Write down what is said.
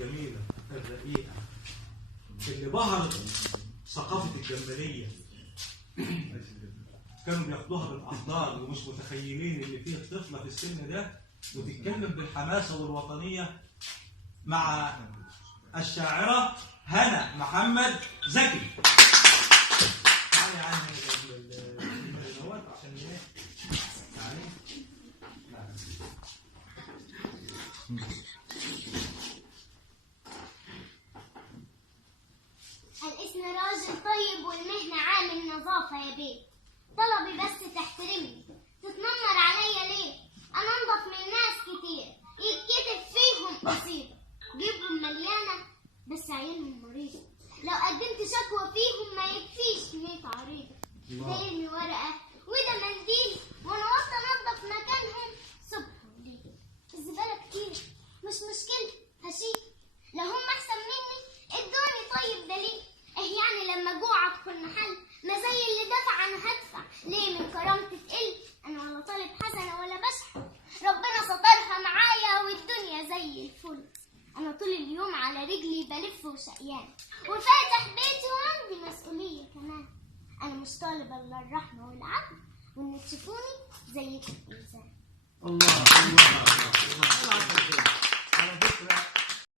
الجميلة الرقيقة اللي بهرت ثقافة الجمالية، كانوا بياخدوها بالاحضان ومش متخيلين ان في طفله في السن ده وتتكلم بالحماسه والوطنيه مع الشاعره هنا محمد زكي. تعالي عني النوات عشان ايه؟ تعالي. الاسم راجل طيب والمهنة عامل نظافة يا بيت، طلبي بس تحترمني، تتنمر عليا ليه؟ أنا أنضف من ناس كتير يتكتب فيهم قصيدة، جيبهم مليانة بس عينهم مريضة، لو قدمت شكوى فيهم ما يكفيش 100 عريضة، ده لمي ورقة وده منديل ونوضت أنضف مكانهم صبح وليل، الزبالة كتير مش مشكلة هشيل، لو هم أحسن مني ادوني طيب دليل، إيه يعني لما جوع أدخل محل ما زي اللي دفع أنا هدفع، ليه من كرامتي تقل؟ أنا ولا طالب حسنة ولا بشحت، ربنا سترها معايا والدنيا زي الفل، أنا طول اليوم على رجلي بلف وشقيان وفاتح بيتي وعندي مسؤولية كمان، أنا مش طالبة إلا الرحمة والعدل وإن تشوفوني زيكم إنسان. الله الله الله الله. على فكرة